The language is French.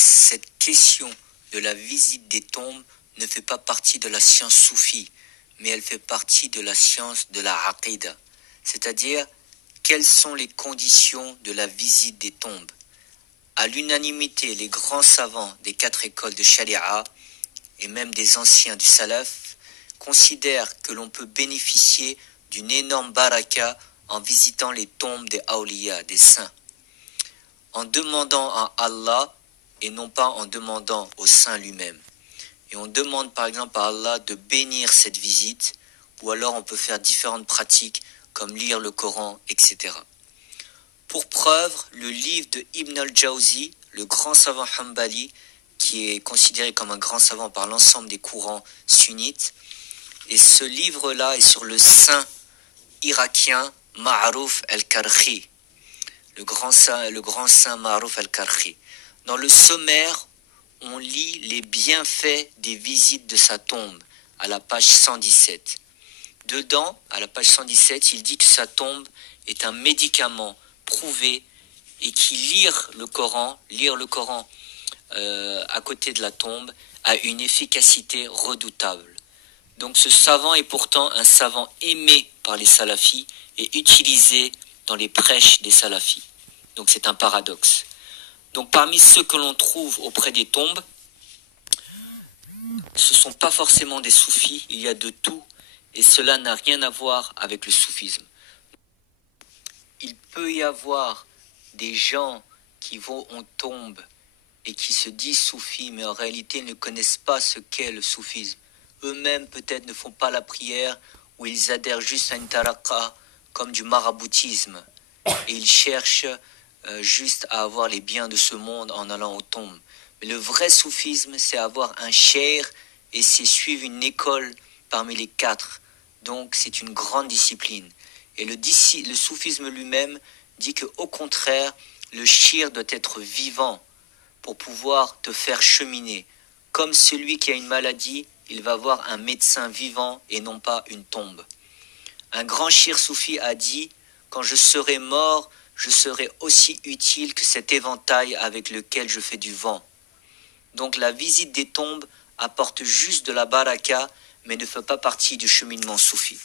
cette question de la visite des tombes ne fait pas partie de la science soufie, mais elle fait partie de la science de la aqidah, c'est-à-dire quelles sont les conditions de la visite des tombes. À l'unanimité, les grands savants des 4 écoles de Sharia et même des anciens du Salaf considèrent que l'on peut bénéficier d'une énorme baraka en visitant les tombes des awliya, des saints, en demandant à Allah et non pas en demandant au saint lui-même. Et on demande par exemple à Allah de bénir cette visite, ou alors on peut faire différentes pratiques comme lire le Coran, etc. Pour preuve, le livre de Ibn al-Jawzi, le grand savant Hanbali, qui est considéré comme un grand savant par l'ensemble des courants sunnites, et ce livre-là est sur le saint irakien Ma'ruf al-Karkhi, le grand saint Ma'ruf al-Karkhi. Dans le sommaire, on lit les bienfaits des visites de sa tombe, à la page 117. Dedans, à la page 117, il dit que sa tombe est un médicament prouvé et qu'il lire le Coran à côté de la tombe a une efficacité redoutable. Donc ce savant est pourtant un savant aimé par les salafis et utilisé dans les prêches des salafis. Donc c'est un paradoxe. Donc parmi ceux que l'on trouve auprès des tombes, ce ne sont pas forcément des soufis, il y a de tout, et cela n'a rien à voir avec le soufisme. Il peut y avoir des gens qui vont aux tombes et qui se disent soufis, mais en réalité ne connaissent pas ce qu'est le soufisme. Eux-mêmes peut-être ne font pas la prière, ou ils adhèrent juste à une taraqa, comme du maraboutisme, et ils cherchent juste à avoir les biens de ce monde en allant aux tombes. Mais le vrai soufisme, c'est avoir un cheikh et c'est suivre une école parmi les 4. Donc c'est une grande discipline. Et le soufisme lui-même dit qu'au contraire, le shir doit être vivant pour pouvoir te faire cheminer. Comme celui qui a une maladie, il va voir un médecin vivant et non pas une tombe. Un grand shir soufi a dit « Quand je serai mort, je serai aussi utile que cet éventail avec lequel je fais du vent. » Donc la visite des tombes apporte juste de la baraka, mais ne fait pas partie du cheminement soufi.